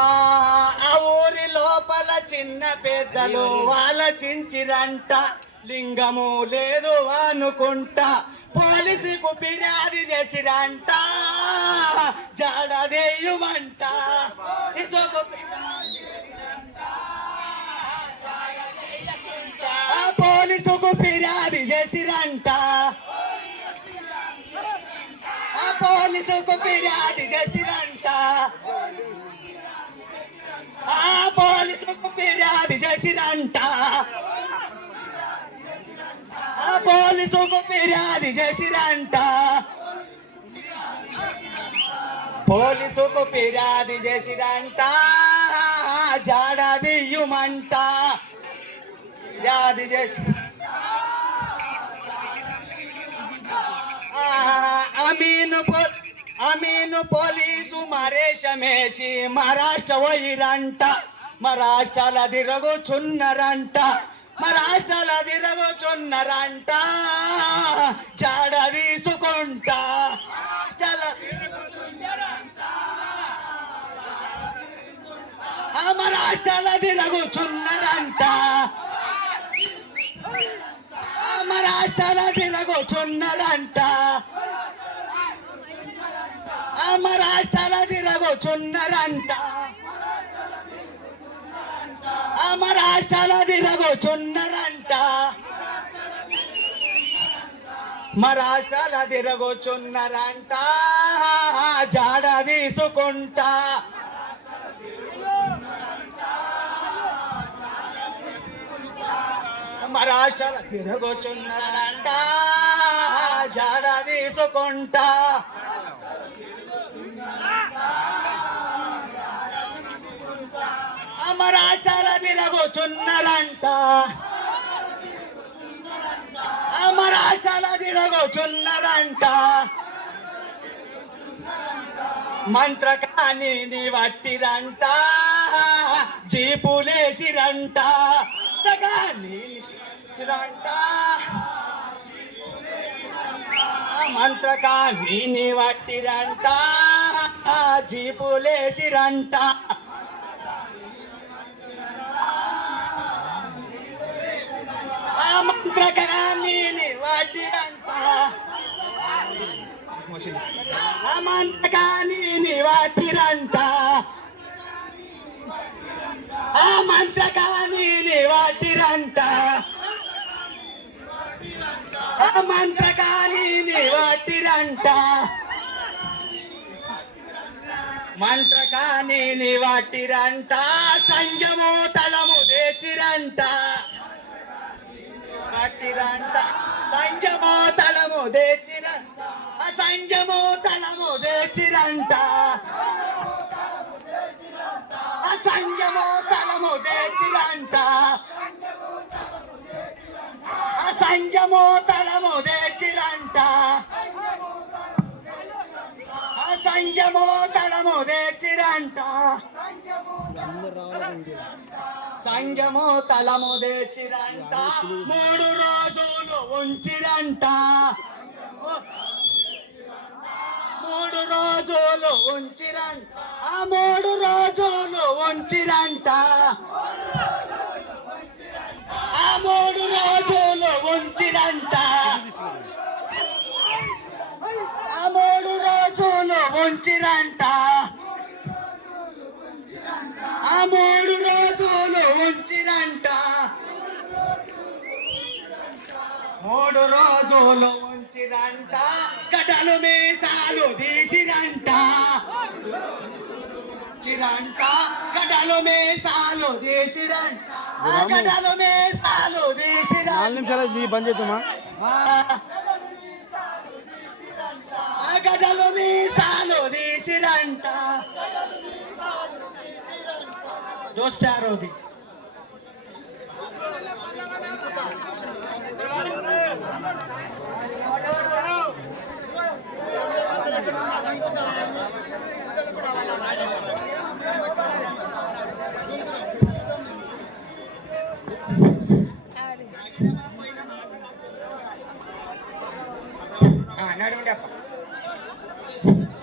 ఆ ఊరి లోపల చిన్న పెద్దలు ఆలోచించిరంట, లింగము లేదు అనుకుంటా పోలీసుకు ఫిర్యాదు చేసిరంట, జాడదేయుమంట. పోలీసుకు ఫిర్యాదు చేసిరంట, పోలీసుకు ఫిర్యాదు చేసిరంట, పోలీసుకు ఫిర్యాదు చేసిరంట, పోలీసుకు ఫిర్యాదు చేసిరంట, పోలీసుకు ఫిర్యాదు చేసిరంట, జాడదియ్యుమంట. ఫిర్యాదు చేసి అమీను పోలీసు మరేషమేసి మహారాష్ట్ర పోయిరంట, మహారాష్ట్రాల తిరగుచున్నరంట, మహారాష్ట్రాల తిరగుచున్నరంట, జాడ తీసుకుంటా మహారాష్ట్రాల తిరగుచున్నరంట, మహారాష్ట్రాల తిరగుచున్నరంట, మహారాష్ట్రాల తిరగుచున్నరంట, మహారాష్ట్రాల తిరగుచున్నరంట, మహారాష్ట్రాల తిరగుచున్నరంట, జాడ తీసుకుంటా మహారాష్ట్రాల తిరగుచున్నరంట, జాడ తీసుకుంటా మహారాష్ట్రాల తిరగుచున్నరంట, మహారాష్ట్రాల తిరగుచున్నరంట, మంత్రకాని వట్టిరంట, జీపులేసిరంట, మంత్రకాని వట్టిరంట, జీపులేసిరంట, మంత్రకాని వట్టిరంట, మంత్రకాని వట్టిరంట, మంత్రకాని వట్టిరంట, మంత్రకాని వట్టిరంట, మంత్రకాని వట్టిరంట, సంజము తలము తెచ్చిరంట, వట్టిరంట, సంజము తలము తెచ్చిరంట, సంజము తలము తెచ్చిరంట, సంజము తలము తెచ్చిరంట, సంజము తలము తెచ్చిరంట, సంజము తలము తెచ్చిరంట, సంజము తలము తెచ్చిరంట, 3 రోజులు ఉంచిరంట, 3 రోజులు ఉంచిరంట, 3 రోజులు ఉంచిరంట, 3 రోజులు ఉంచిరంట, 3 రోజులు ఉంచిరంట, 3 రోజులు ఉంచిరంట, 3 రోజులు ఉంచిరంట, గడలు మీసాలు తీసిరంట, చిరంట, గడలు మీసాలు తీసిరంట, గడలు మీసాలు తీసిరంట, 4 నిమిషాలు బంద్ చేద్దామా, గడలు మీసాలు తీసిరంట, దోస్తారోది నడవండి అప్ప రా